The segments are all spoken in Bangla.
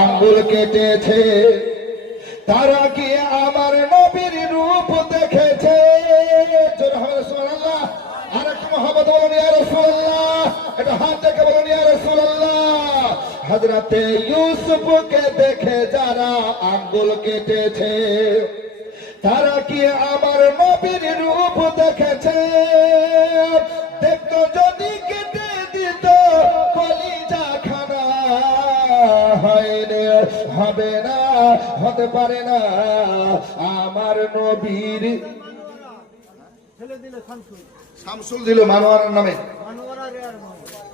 আঙ্গুল কেটেছে, তারা কি আমার নবীর রূপ দেখেছে? সুবহানাল্লাহ। আর একটু মুহাম্মদ বলুন ইয়া রাসূলুল্লাহ, এটা হাত দেখে বলুন ইয়া রাসূলুল্লাহ। হযরতে ইউসুফকে দেখে যারা আঙ্গুল কেটেছে, তারা কি আমার নবীর রূপ দেখেছে? দেখতো যদি কেটে দিত কলিজা খানা, হবে না, হতে পারে না আমার নবীর। শামসুল দিল মানোয়ার নামে,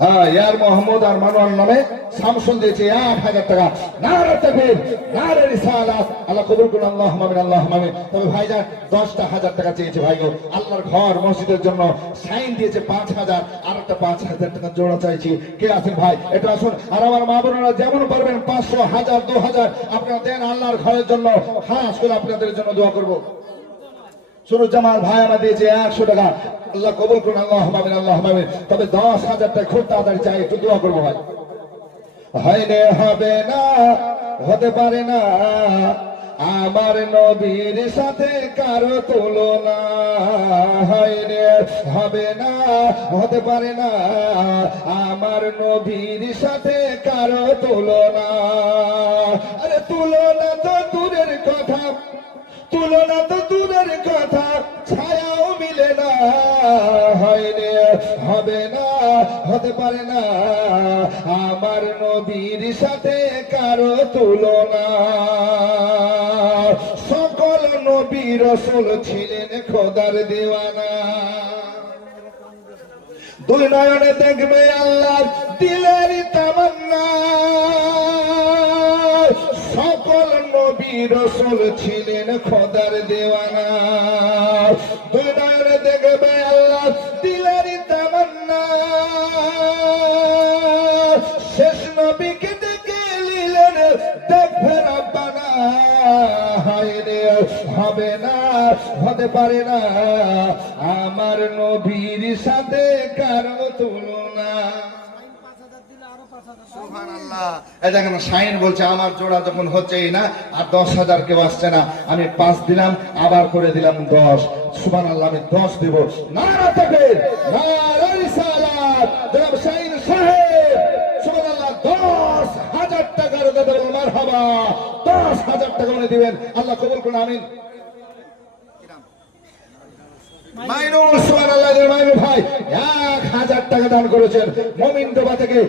হ্যাঁ ইয়ার মোহাম্মদ আর মানোয়ার নামে শামসুল দিয়েছে 1000 টাকা। নারে তাকবীর, নারে রিসালাত, আল্লাহ কবুল করুন, আল্লাহুম্মা আমিন, আল্লাহুম্মা আমিন। তবে ভাইজান 10,000 টাকা চেয়েছে ভাইগো, আল্লাহর ঘর মসজিদের জন্য সাইন দিয়েছে 5000, আর একটা 5000 টাকা জোড়া চাইছি। কে আছেন ভাই এটা আসুন। আর আমার মা বোনেরা যেমন পারবেন 500, 1000, 2000 আপনারা দেন আল্লাহর ঘরের জন্য। খাস করে আপনাদের জন্য দোয়া করব। সুরুজ্জামান ভাই আমার দিয়েছে 100 টাকা, আল্লাহ কবুল করুন, আল্লাহুম্মা আমিন, আল্লাহুম্মা আমিন। তবে 10,000 টাকা খুব তাড়াতাড়ি চাই, একটু দোয়া করবো ভাই। হয়নি, হবে না, হতে পারে না আমার নবীর সাথে কারো তুলনা। হয়নি, হবে না, হতে পারে না আমার নবীর সাথে কারো তুলনা। আরে তুলনা তো দূরের কথা, তুলনা তো দূরের কথা, ছায়াও মিলে না। হয়নি, হবে না, হতে পারে না আমার নবীর সাথে কারো তুলনা। সকল নবী রাসূল ছিলেন খোদার দেওয়ানা। দুই নয়নে দেখবে আল্লাহ দিলের তামান্না। সকল নবী রাসূল ছিলেন খোদার দেওয়ানা। দুই নয়নে দেখবে আল্লাহ দিলের তামান্না। শেষ নবীকে দেখে নিলেন দেখবে রব্বানা। হায়রে, হবে না, হতে পারে না আমার নবীর সাথে কারো তুলনা। সুবহানাল্লাহ। এই দেখেন শাইন বলছে আমার জোড়া যখন হচ্ছেই না আর 10,000 কেউ আসছে না, আমি 5 দিলাম, আবার করে দিলাম 10। সুবহানাল্লাহ, আমি 10 দেব। নারে তাকবীর, নারে রিসালাত, জনাব শাইন সাহেব সুবহানাল্লাহ 10,000 টাকার দাদা বলুন মারহাবা। 10,000 টাকা উনি দিবেন, আল্লাহ কবুল করুন, আমিন। মাইনুল সুবহানাল্লাহ, মাইনুল ভাই 1000 টাকা দান করেছেন। মুমিন দোবা থেকে